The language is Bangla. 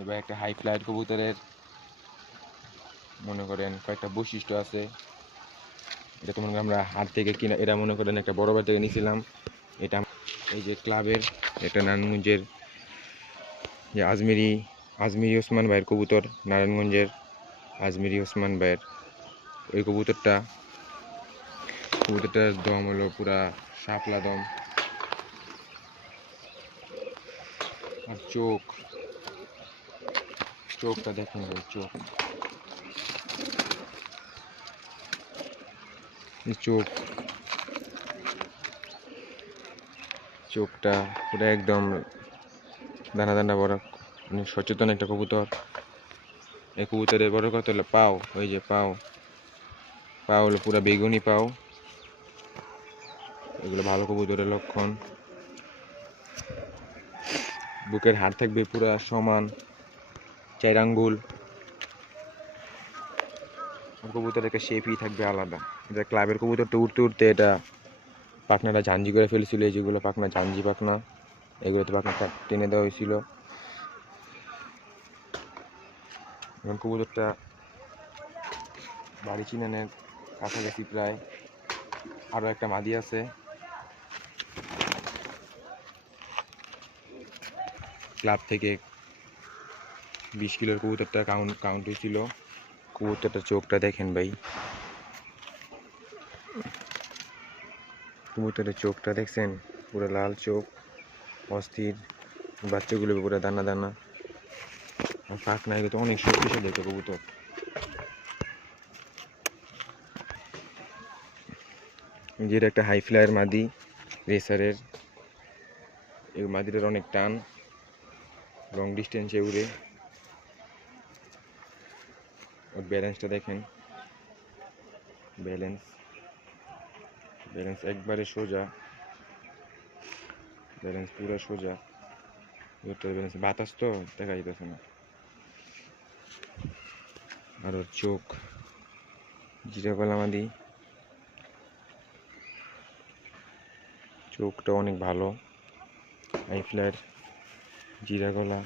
এবার একটা হাই ফ্লাইট কবুতরের মনে করেন কয়েকটা বৈশিষ্ট্য আছে। এটা তো মনে করেন আমরা হাট থেকে কিনা, এটা মনে করেন একটা বড় বাজার থেকে নিয়েছিলাম। এটা এই যে ক্লাবের, এটা নারায়ণগঞ্জের যে আজমিরি ওসমান ভাইয়ের কবুতর, নারায়ণগঞ্জের আজমিরি ওসমান ভাইয়ের ওই কবুতরটার দম হলো পুরা শাপলা দম। আর চোখটা দেখেন ভাই, চোখটা পুরো একদম দানা দানা বড়, মানে সচেতন একটা কবুতর। এই কবুতরের বড় কথা হলো পাও, ওই যে পাও হলো পুরা বেগুনি পাও। এগুলো ভালো কবুতরের লক্ষণ। বুকের হাড় থাকবে পুরা সমান 4 আঙ্গুল। কবুতরের একটা শেপই থাকবে আলাদা। এটা ক্লাবের কবুতরটা উঠতে উঠতে এটা পাখনাটা ঝাঞ্জি করে ফেলেছিল। এই যেগুলো পাখনা, ঝাঞ্জি পাখনা, এগুলোতে পাখনাটা টেনে দেওয়া হয়েছিল। এখন কবুতরটা বাড়ি চিনানের কাছাকাছি প্রায়। আরও একটা মাদি আছে। ক্লাব থেকে 20 কিলোর কবুতরটা কাউন্ট হয়েছিল। কবুতরটার চোখটা দেখেন ভাই, কবুতরের চোখটা দেখছেন, পুরো লাল চোখ, অস্থির। বাচ্চাগুলো পুরো দানা দানা। আর পাখনা এগুলো তো অনেক শক্তিশালী একটা কবুতর। যেটা একটা হাই ফ্লায়ার মাদি রেসারের। এই মাদিটার অনেক টান, লং ডিস্টেন্সে উড়ে। ওর ব্যালেন্সটা দেখেন, ব্যালেন্স একবারে সোজা, ব্যালেন্স পুরো সোজা। ব্যালেন্স বাতাস তো দেখা যেতেছে না। আর ওর চোখ জিরা গলা মাদি, চোখটা অনেক ভালো। হাই ফ্লায়ার জিরা গলা।